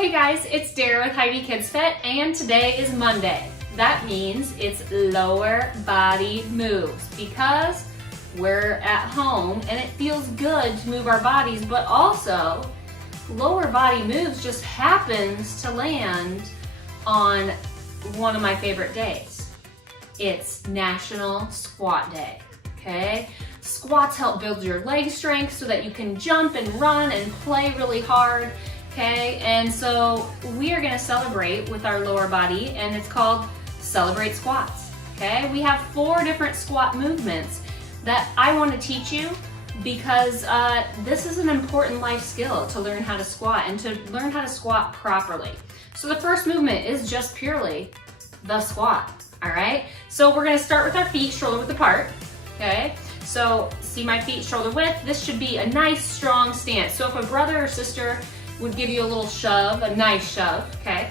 Hey guys, it's Dara with KidsFit, and today is Monday. That means it's lower body moves because we're at home and it feels good to move our bodies, but also lower body moves just happens to land on one of my favorite days. It's National Squat Day, okay? Squats help build your leg strength so that you can jump and run and play really hard, okay? And so we are gonna celebrate with our lower body, and it's called Celebrate Squats, okay? We have 4 different squat movements that I wanna teach you because this is an important life skill to learn how to squat and to learn how to squat properly. So the first movement is just purely the squat, all right? So we're gonna start with our feet shoulder width apart, okay? So see my feet shoulder width? This should be a nice strong stance. So if a brother or sister would give you a little shove, a nice shove, okay,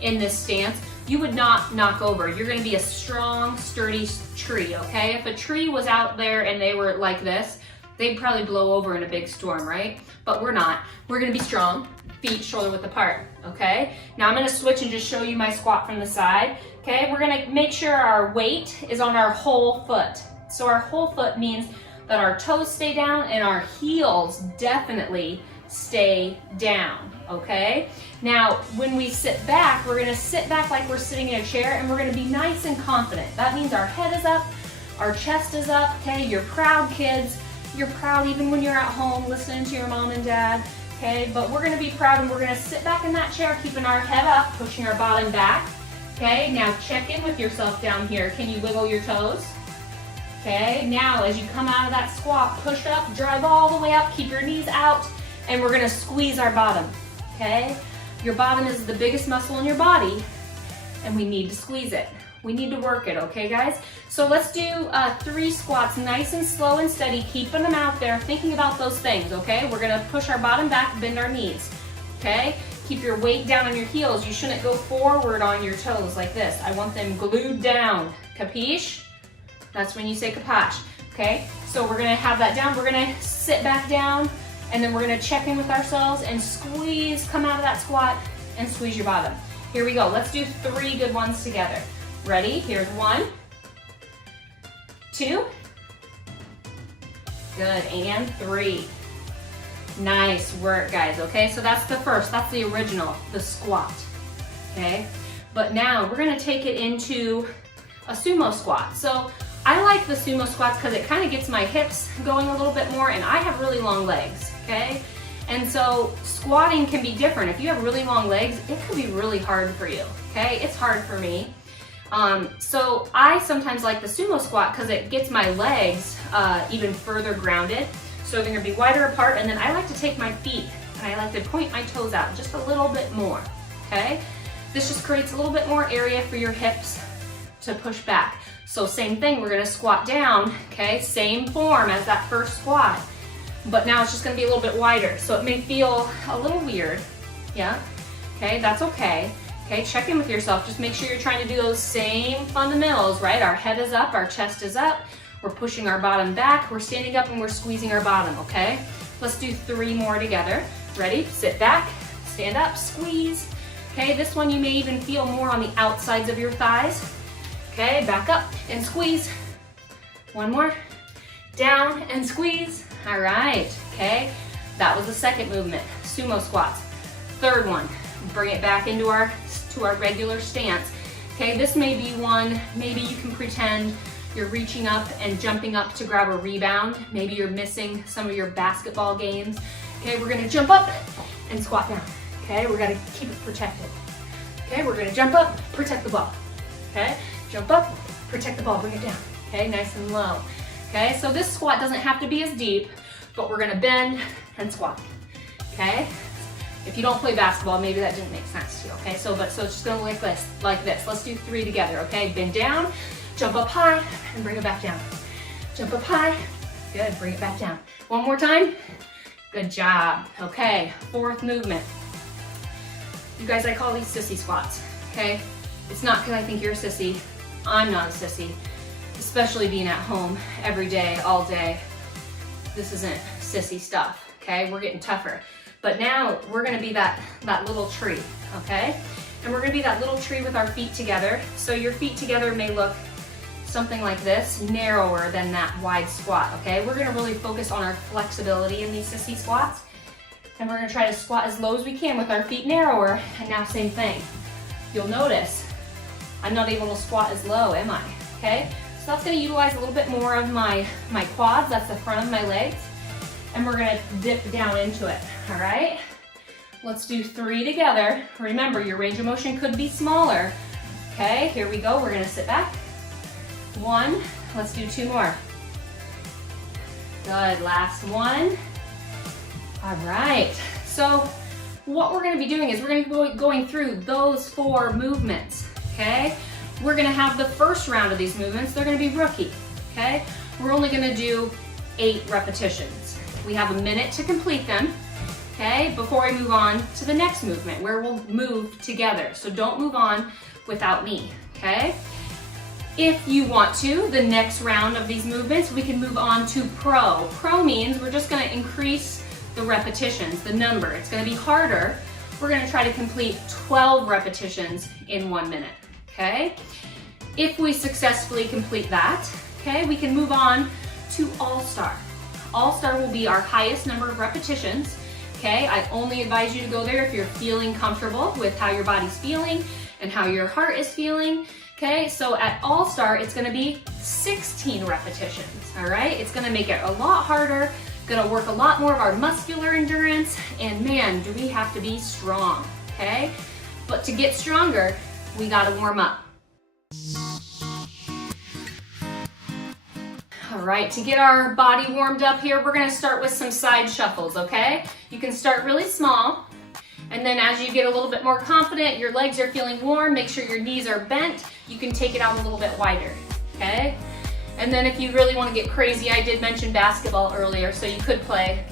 in this stance, you would not knock over. You're gonna be a strong, sturdy tree, okay? If a tree was out there and they were like this, they'd probably blow over in a big storm, right? But we're not. We're gonna be strong, feet shoulder width apart, okay? Now I'm gonna switch and just show you my squat from the side, okay? We're gonna make sure our weight is on our whole foot. So our whole foot means that our toes stay down and our heels definitely stay down, okay? Now, when we sit back, we're gonna sit back like we're sitting in a chair, and we're gonna be nice and confident. That means our head is up, our chest is up, okay? You're proud, kids. You're proud even when you're at home listening to your mom and dad, okay? But we're gonna be proud, and we're gonna sit back in that chair, keeping our head up, pushing our bottom back, okay? Now check in with yourself down here. Can you wiggle your toes? Okay, now as you come out of that squat, push up, drive all the way up, keep your knees out, and we're gonna squeeze our bottom, okay? Your bottom is the biggest muscle in your body, and we need to squeeze it. We need to work it, okay guys? So let's do 3 squats, nice and slow and steady, keeping them out there, thinking about those things, okay? We're gonna push our bottom back, bend our knees, okay? Keep your weight down on your heels. You shouldn't go forward on your toes like this. I want them glued down, capiche? That's when you say kaposh, okay? So we're gonna have that down. We're gonna sit back down, and then we're gonna check in with ourselves and squeeze, come out of that squat and squeeze your bottom. Here we go. Let's do 3 good ones together. Ready? Here's 1, 2, good, and 3. Nice work, guys, okay? So that's the first, that's the original, the squat, okay? But now we're gonna take it into a sumo squat. So I like the sumo squats because it kind of gets my hips going a little bit more, and I have really long legs, okay? And so squatting can be different. If you have really long legs, it could be really hard for you, okay? It's hard for me. So I sometimes like the sumo squat because it gets my legs even further grounded. So they're gonna be wider apart, and then I like to take my feet and I like to point my toes out just a little bit more, okay? This just creates a little bit more area for your hips to push back. So same thing, we're gonna squat down, okay? Same form as that first squat, but now it's just gonna be a little bit wider. So it may feel a little weird, yeah? Okay, that's okay. Okay, check in with yourself. Just make sure you're trying to do those same fundamentals, right? Our head is up, our chest is up, we're pushing our bottom back, we're standing up, and we're squeezing our bottom, okay? Let's do 3 more together. Ready? Sit back, stand up, squeeze. Okay, this one you may even feel more on the outsides of your thighs. Okay, back up and squeeze. 1 more. Down and squeeze. All right, okay. That was the second movement, sumo squats. Third one, bring it back into our regular stance. Okay, this may be one, maybe you can pretend you're reaching up and jumping up to grab a rebound. Maybe you're missing some of your basketball games. Okay, we're gonna jump up and squat down. Okay, we're gonna keep it protected. Okay, we're gonna jump up, protect the ball. Okay, jump up, protect the ball, bring it down. Okay, nice and low. Okay, so this squat doesn't have to be as deep, but we're gonna bend and squat. Okay, if you don't play basketball, maybe that didn't make sense to you. Okay, so it's just gonna look like this. Let's do 3 together. Okay, bend down, jump up high, and bring it back down. Jump up high, good, bring it back down. 1 more time, good job. Okay, 4th movement. You guys, I call these sissy squats, okay? It's not because I think you're a sissy. I'm not a sissy, especially being at home every day, all day. This isn't sissy stuff, okay? We're getting tougher. But now we're gonna be that little tree, okay? And we're gonna be that little tree with our feet together. So your feet together may look something like this, narrower than that wide squat, okay? We're gonna really focus on our flexibility in these sissy squats. And we're gonna try to squat as low as we can with our feet narrower. And now same thing. You'll notice I'm not able to squat as low, am I? Okay? So that's gonna utilize a little bit more of my quads, that's the front of my legs. And we're gonna dip down into it, all right? Let's do 3 together. Remember, your range of motion could be smaller. Okay, here we go. We're gonna sit back. 1, let's do 2 more. Good, last one. All right, so what we're gonna be doing is we're gonna be going through those 4 movements, okay? We're gonna have the first round of these movements, they're gonna be rookie, okay? We're only gonna do 8 repetitions. We have a minute to complete them, okay? Before I move on to the next movement where we'll move together. So don't move on without me, okay? If you want to, the next round of these movements, we can move on to pro. Pro means we're just gonna increase the repetitions, the number. It's gonna be harder. We're gonna try to complete 12 repetitions in 1 minute, okay? If we successfully complete that, okay, we can move on to all-star. All-star will be our highest number of repetitions, okay? I only advise you to go there if you're feeling comfortable with how your body's feeling and how your heart is feeling, okay? So at all-star, it's gonna be 16 repetitions, all right? It's gonna make it a lot harder, gonna work a lot more of our muscular endurance, and man, do we have to be strong, okay? But to get stronger, we gotta warm up. All right, to get our body warmed up here, we're gonna start with some side shuffles, okay? You can start really small, and then as you get a little bit more confident, your legs are feeling warm, make sure your knees are bent, you can take it out a little bit wider, okay? And then if you really want to get crazy, I did mention basketball earlier, so you could play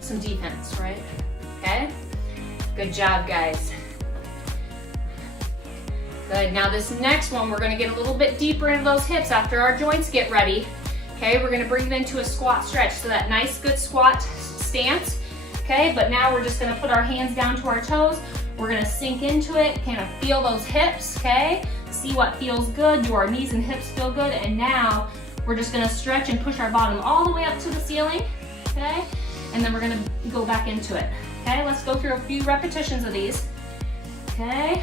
some defense, right? Okay? Good job, guys. Good, now this next one, we're gonna get a little bit deeper into those hips after our joints get ready. Okay, we're gonna bring it into a squat stretch. So that nice, good squat stance, okay? But now we're just gonna put our hands down to our toes. We're gonna sink into it, kind of feel those hips, okay? See what feels good, do our knees and hips feel good? And now, we're just gonna stretch and push our bottom all the way up to the ceiling, okay? And then we're gonna go back into it, okay? Let's go through a few repetitions of these, okay?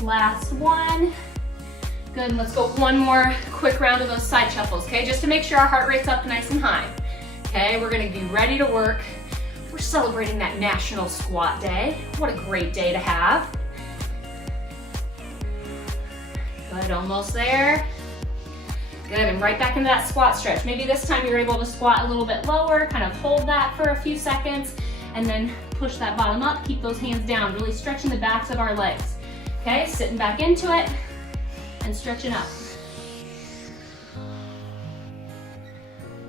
Last one. Good, let's go one more quick round of those side shuffles, okay? Just to make sure our heart rate's up nice and high, okay? We're gonna be ready to work. We're celebrating that National Squat Day. What a great day to have. Good, almost there. Good, and right back into that squat stretch. Maybe this time you're able to squat a little bit lower, kind of hold that for a few seconds, and then push that bottom up, keep those hands down, really stretching the backs of our legs. Okay, sitting back into it, and stretching up.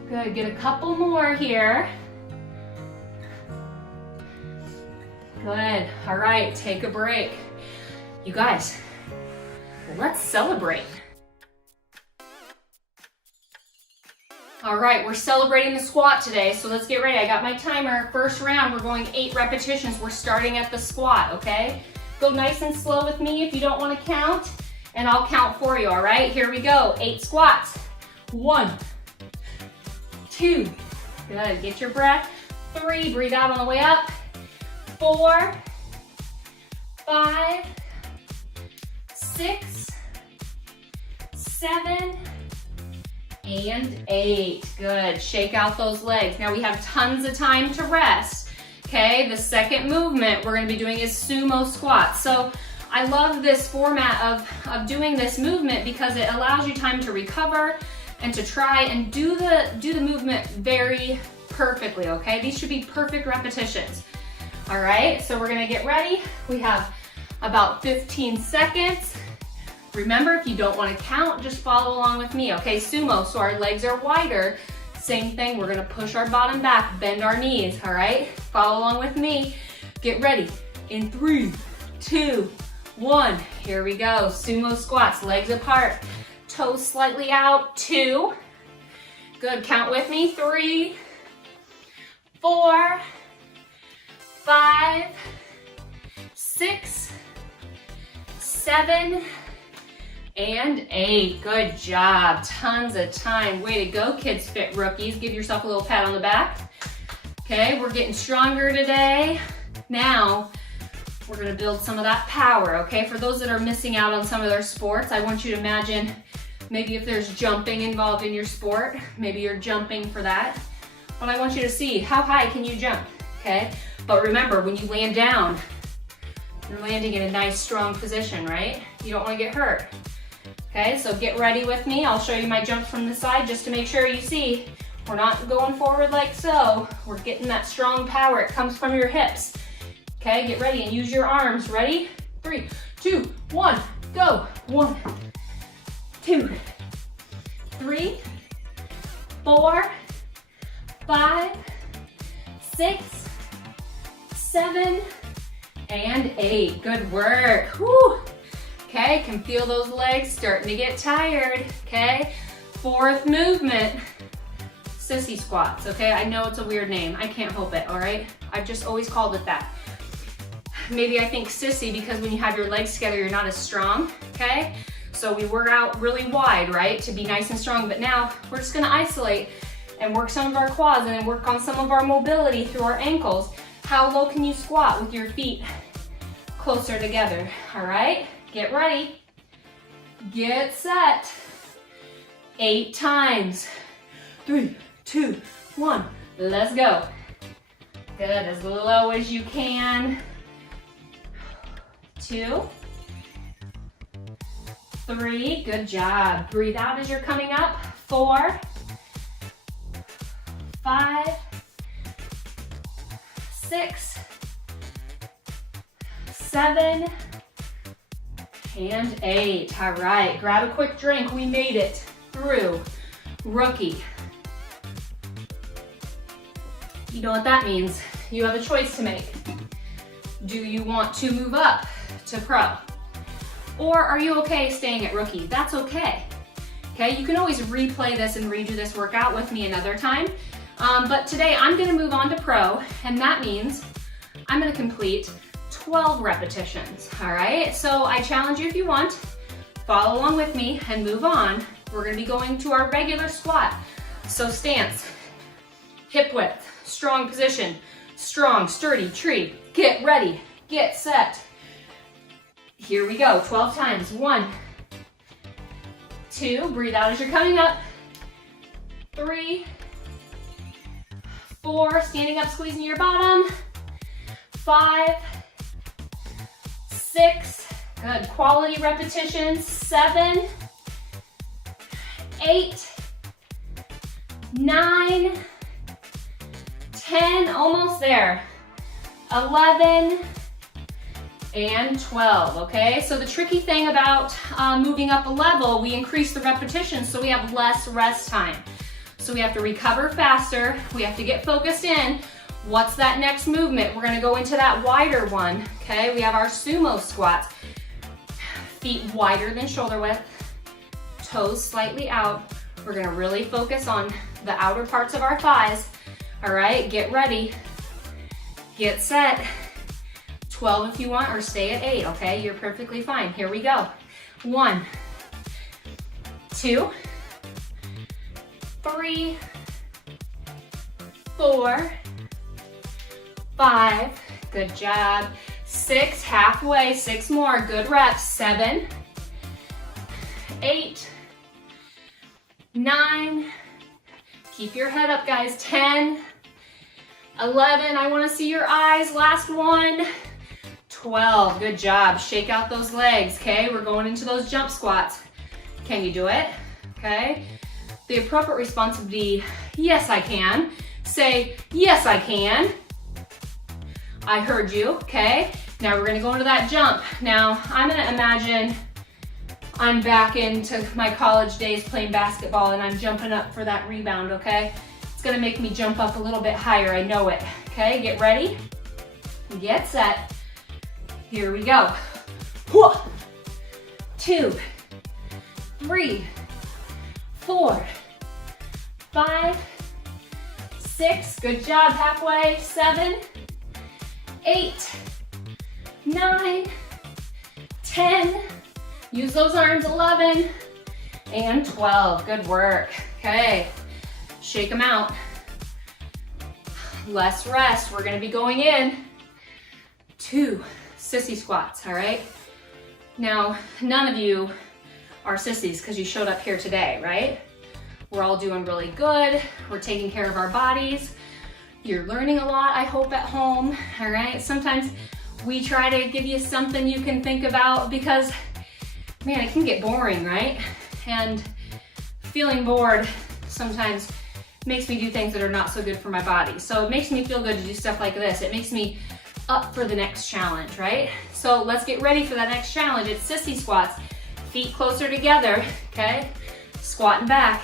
Good, get a couple more here. Good, all right, take a break. You guys, let's celebrate. All right, we're celebrating the squat today, so let's get ready. I got my timer. First round, we're going 8 repetitions. We're starting at the squat, okay? Go nice and slow with me if you don't want to count, and I'll count for you, all right? Here we go, 8 squats. 1, 2, good, get your breath. 3, breathe out on the way up. 4, 5, 6, 7, and 8. Good, shake out those legs. Now we have tons of time to rest. Okay, the second movement we're gonna be doing is sumo squats. So I love this format of doing this movement because it allows you time to recover and to try and do the movement very perfectly, okay? These should be perfect repetitions. All right, so we're gonna get ready. We have about 15 seconds. Remember, if you don't wanna count, just follow along with me, okay? Sumo, so our legs are wider. Same thing, we're gonna push our bottom back, bend our knees, all right? Follow along with me. Get ready. In 3, 2, 1. Here we go. Sumo squats, legs apart, toes slightly out. 2, Good, count with me. 3, 4, 5, 6, 7, and 8. Good job. Tons of time. Way to go, KidsFit rookies. Give yourself a little pat on the back. Okay, we're getting stronger today. Now, we're gonna build some of that power, okay? For those that are missing out on some of their sports, I want you to imagine maybe if there's jumping involved in your sport, maybe you're jumping for that. But I want you to see, how high can you jump, okay? But remember, when you land down, you're landing in a nice, strong position, right? You don't wanna get hurt. Okay, so get ready with me. I'll show you my jumps from the side just to make sure you see. We're not going forward like so. We're getting that strong power. It comes from your hips. Okay, get ready and use your arms. Ready? 3, 2, 1, go. 1, 2, 3, 4, 5, 6, 7, and 8. Good work. Woo. Okay, can feel those legs starting to get tired. Okay, 4th movement, sissy squats. Okay, I know it's a weird name. I can't help it, all right? I've just always called it that. Maybe I think sissy because when you have your legs together, you're not as strong, okay? So we work out really wide, right, to be nice and strong, but now we're just gonna isolate and work some of our quads and then work on some of our mobility through our ankles. How low can you squat with your feet closer together, all right? Get ready, get set. 8 times. 3, 2, 1, let's go. Good, as low as you can. 2, 3, good job. Breathe out as you're coming up. 4, 5, 6, 7, and 8. All right, grab a quick drink. We made it through rookie. You know what that means. You have a choice to make. Do you want to move up to pro? Or are you okay staying at rookie? That's okay. Okay, you can always replay this and redo this workout with me another time. But today I'm gonna move on to pro, and that means I'm gonna complete 12 repetitions, all right? So I challenge you if you want, follow along with me and move on. We're gonna be going to our regular squat. So stance, hip width, strong position, strong, sturdy tree. Get ready, get set. Here we go, 12 times. 1, 2, breathe out as you're coming up. 3, 4, standing up, squeezing your bottom. 5, 6, good, quality repetitions. 7, 8, 9, 10, almost there. 11, and 12, okay? So the tricky thing about moving up a level, we increase the repetitions so we have less rest time. So we have to recover faster, we have to get focused in. What's that next movement? We're gonna go into that wider one, okay? We have our sumo squats. Feet wider than shoulder width, toes slightly out. We're gonna really focus on the outer parts of our thighs. All right, get ready, get set. 12 if you want, or stay at 8, okay? You're perfectly fine. Here we go. 1, 2, 3, 4, 5, good job. 6, halfway, 6 more, good reps. 7, 8, 9, keep your head up, guys. 10, 11, I wanna see your eyes. Last one. 12, good job. Shake out those legs, okay? We're going into those jump squats. Can you do it? Okay? The appropriate response would be, yes, I can. Say, yes, I can. I heard you, okay? Now we're gonna go into that jump. Now, I'm gonna imagine I'm back into my college days playing basketball and I'm jumping up for that rebound, okay? It's gonna make me jump up a little bit higher, I know it. Okay, get ready, get set. Here we go. 1, 2, 3, 4, 5, 6, good job, halfway, 7, 8, 9, 10, use those arms, 11, and 12, good work. Okay, shake them out. Less rest, we're gonna be going in 2 sissy squats, all right? Now, none of you are sissies because you showed up here today, right? We're all doing really good. We're taking care of our bodies. You're learning a lot, I hope, at home, all right? Sometimes we try to give you something you can think about because, man, it can get boring, right? And feeling bored sometimes makes me do things that are not so good for my body. So it makes me feel good to do stuff like this. It makes me up for the next challenge, right? So let's get ready for that next challenge. It's sissy squats. Feet closer together, okay? Squatting back.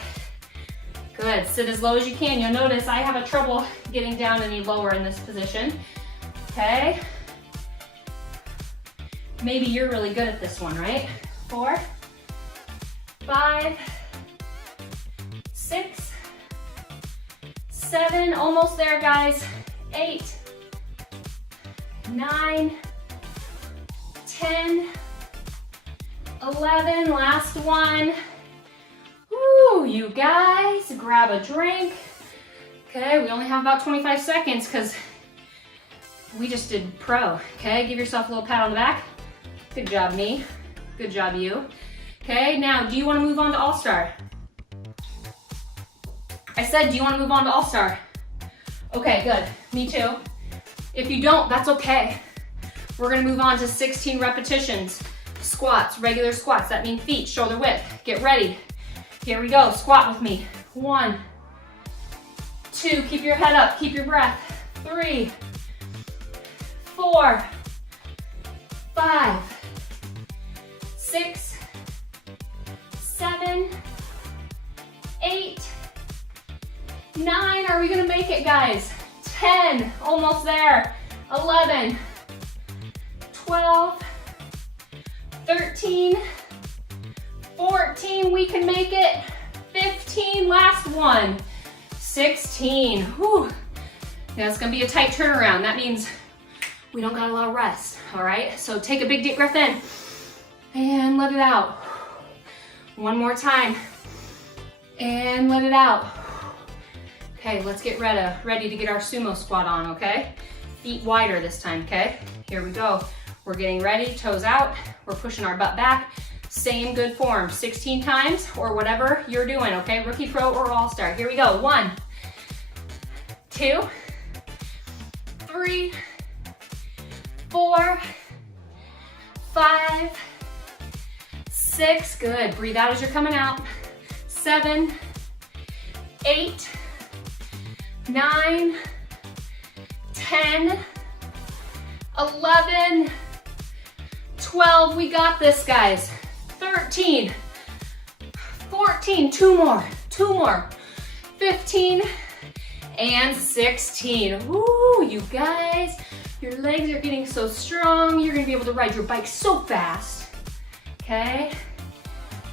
Good, sit as low as you can. You'll notice I have a trouble getting down any lower in this position, okay? Maybe you're really good at this one, right? 4, 5, 6, 7, almost there, guys. 8, 9, 10, 11, last one. Woo, you guys, grab a drink. Okay, we only have about 25 seconds because we just did pro, okay? Give yourself a little pat on the back. Good job, me. Good job, you. Okay, now, do you want to move on to All-Star? I said, do you want to move on to All-Star? Okay, good. Me too. If you don't, that's okay. We're going to move on to 16 repetitions. Squats, regular squats. That means feet, shoulder width. Get ready. Here we go. Squat with me. 1, 2, keep your head up, keep your breath. 3, 4, 5, 6, 7, 8, 9. Are we gonna make it, guys? 10, almost there. 11, 12, 13, 14, we can make it. 15, last one. 16, whew. Now it's gonna be a tight turnaround. That means we don't got a lot of rest, all right? So take a big deep breath in and let it out. One more time, and let it out. Okay, let's get ready to get our sumo squat on, okay? Feet wider this time, okay? Here we go. We're getting ready, toes out. We're pushing our butt back. Same good form, 16 times or whatever you're doing, okay? Rookie, pro, or all-star. Here we go. 1, 2, 3, 4, 5, 6. Good. Breathe out as you're coming out. 7, 8, 9, 10, 11, 12. We got this, guys. 13, 14, two more, 15, and 16. Woo, you guys, your legs are getting so strong. You're gonna be able to ride your bike so fast, okay?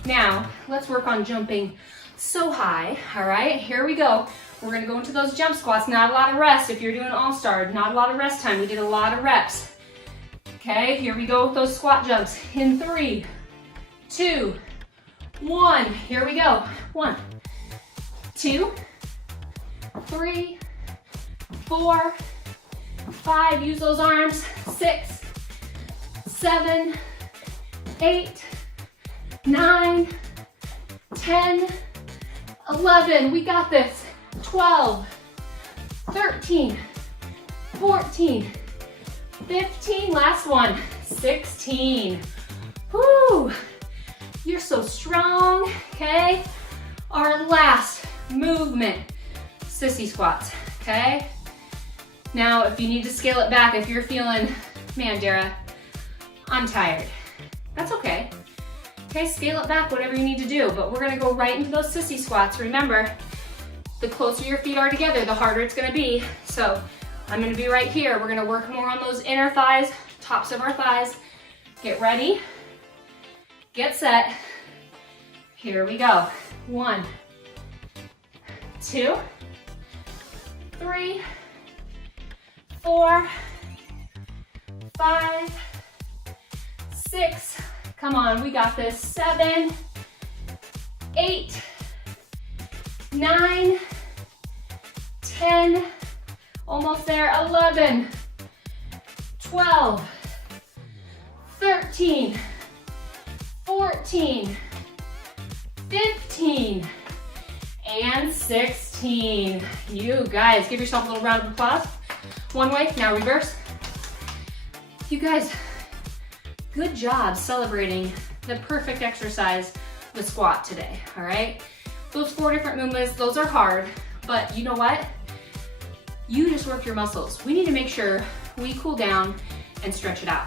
Now, let's work on jumping so high, all right? Here we go. We're gonna go into those jump squats. Not a lot of rest if you're doing all-star. Not a lot of rest time. We did a lot of reps. Okay, here we go with those squat jumps. In 3, 2, 1. Here we go. 1, 2, 3, 4, 5. Use those arms. 6, 7, 8, 9, 10, 11. We got this. 12, 13, 14, 15. Last one. 16. Whoo! You're so strong, okay? Our last movement, sissy squats, okay? Now, if you need to scale it back, if you're feeling, man, Dara, I'm tired, that's okay. Okay, scale it back, whatever you need to do, but we're gonna go right into those sissy squats. Remember, the closer your feet are together, the harder it's gonna be. So I'm gonna be right here. We're gonna work more on those inner thighs, tops of our thighs. Get ready. Get set. Here we go. 1, 2, 3, 4, 5, 6. Come on, we got this. 7, 8, 9, 10, almost there. 11, 12, 13, 14, 15, and 16. You guys, give yourself a little round of applause. One way, now reverse. You guys, good job celebrating the perfect exercise, the squat today, all right? Those 4 different movements, those are hard, but you know what? You just worked your muscles. We need to make sure we cool down and stretch it out.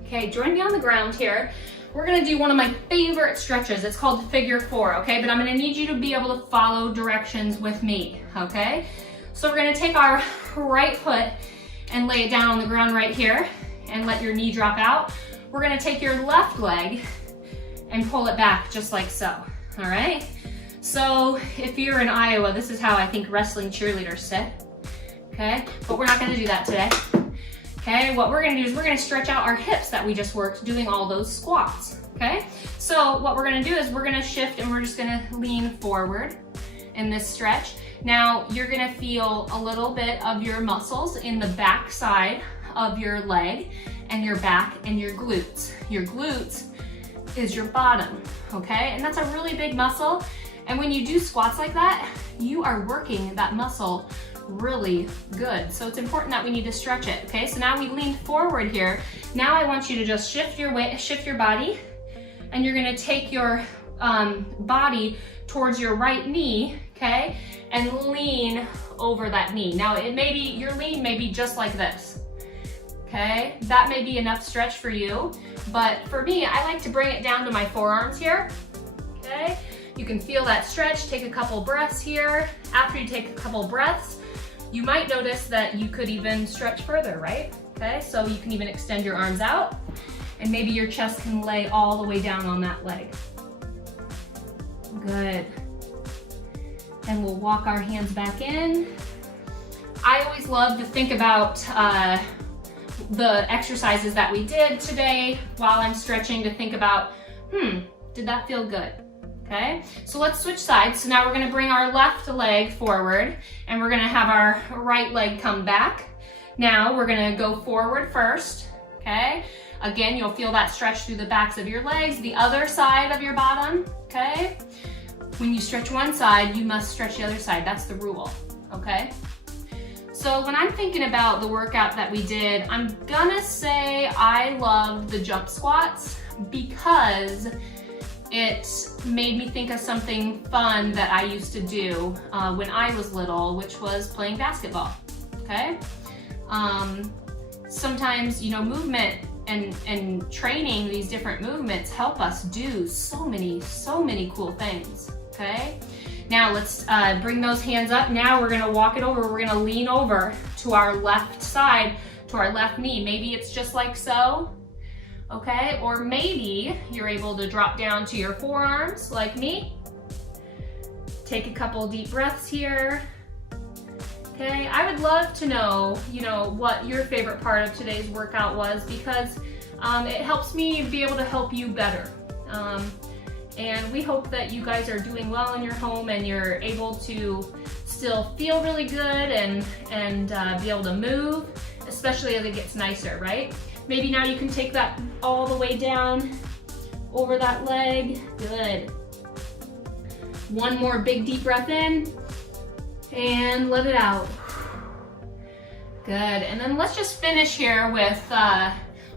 Okay, join me on the ground here. We're gonna do one of my favorite stretches. It's called figure 4, okay? But I'm gonna need you to be able to follow directions with me, okay? So we're gonna take our right foot and lay it down on the ground right here and let your knee drop out. We're gonna take your left leg and pull it back just like so, all right? So if you're in Iowa, this is how I think wrestling cheerleaders sit, okay? But we're not gonna do that today. Okay, what we're gonna do is we're gonna stretch out our hips that we just worked doing all those squats, okay? So what we're gonna do is we're gonna shift and we're just gonna lean forward in this stretch. Now you're gonna feel a little bit of your muscles in the back side of your leg and your back and your glutes. Your glutes is your bottom, okay? And that's a really big muscle. And when you do squats like that, you are working that muscle really good. So it's important that we need to stretch it, okay? So now we lean forward here. Now I want you to just shift your weight, shift your body, and you're gonna take your body towards your right knee, okay? And lean over that knee. Now it may be, your lean may be just like this, okay? That may be enough stretch for you, but for me, I like to bring it down to my forearms here, okay? You can feel that stretch, take a couple breaths here. After you take a couple breaths, you might notice that you could even stretch further, right? Okay, so you can even extend your arms out and maybe your chest can lay all the way down on that leg. Good. And we'll walk our hands back in. I always love to think about the exercises that we did today while I'm stretching, to think about, did that feel good? Okay, so let's switch sides. So now we're gonna bring our left leg forward and we're gonna have our right leg come back. Now we're gonna go forward first, okay? Again, you'll feel that stretch through the backs of your legs, the other side of your bottom, okay? When you stretch one side, you must stretch the other side. That's the rule, okay? So when I'm thinking about the workout that we did, I'm gonna say I loved the jump squats because it made me think of something fun that I used to do when I was little, which was playing basketball, okay? Sometimes, you know, movement and training these different movements help us do so many cool things, okay? Now let's bring those hands up. Now we're gonna walk it over. We're gonna lean over to our left side, to our left knee. Maybe it's just like so. Okay, or maybe you're able to drop down to your forearms like me. Take a couple deep breaths here. Okay, I would love to know, you know, what your favorite part of today's workout was, because it helps me be able to help you better. And we hope that you guys are doing well in your home and you're able to still feel really good and be able to move, especially as it gets nicer, right? Maybe now you can take that all the way down over that leg. Good. One more big deep breath in and let it out. Good. And then let's just finish here with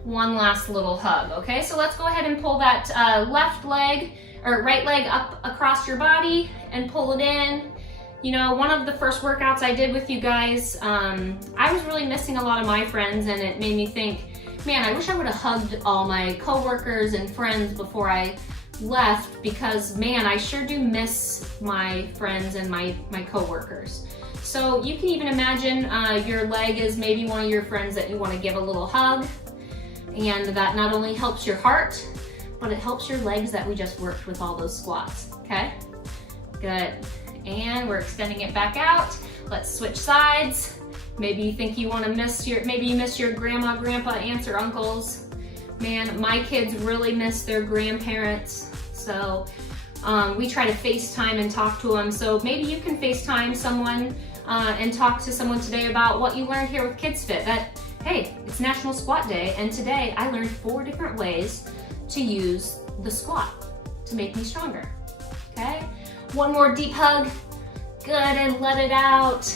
one last little hug, okay? So let's go ahead and pull that left leg or right leg up across your body and pull it in. You know, one of the first workouts I did with you guys, I was really missing a lot of my friends, and it made me think, man, I wish I would have hugged all my coworkers and friends before I left, because man, I sure do miss my friends and my coworkers. So you can even imagine your leg is maybe one of your friends that you want to give a little hug, and that not only helps your heart, but it helps your legs that we just worked with all those squats, okay? Good. And we're extending it back out. Let's switch sides. Maybe you think you want to maybe you miss your grandma, grandpa, aunts, or uncles. Man, my kids really miss their grandparents. So we try to FaceTime and talk to them. So maybe you can FaceTime someone and talk to someone today about what you learned here with KidsFit. That, hey, it's National Squat Day, and today I learned 4 different ways to use the squat to make me stronger, okay? One more deep hug. Good, and let it out.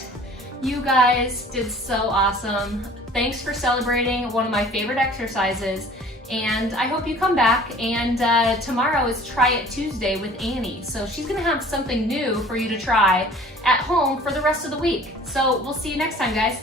You guys did so awesome. Thanks for celebrating one of my favorite exercises, and I hope you come back. And tomorrow is Try It Tuesday with Annie, so she's gonna have something new for you to try at home for the rest of the week. So we'll see you next time, guys.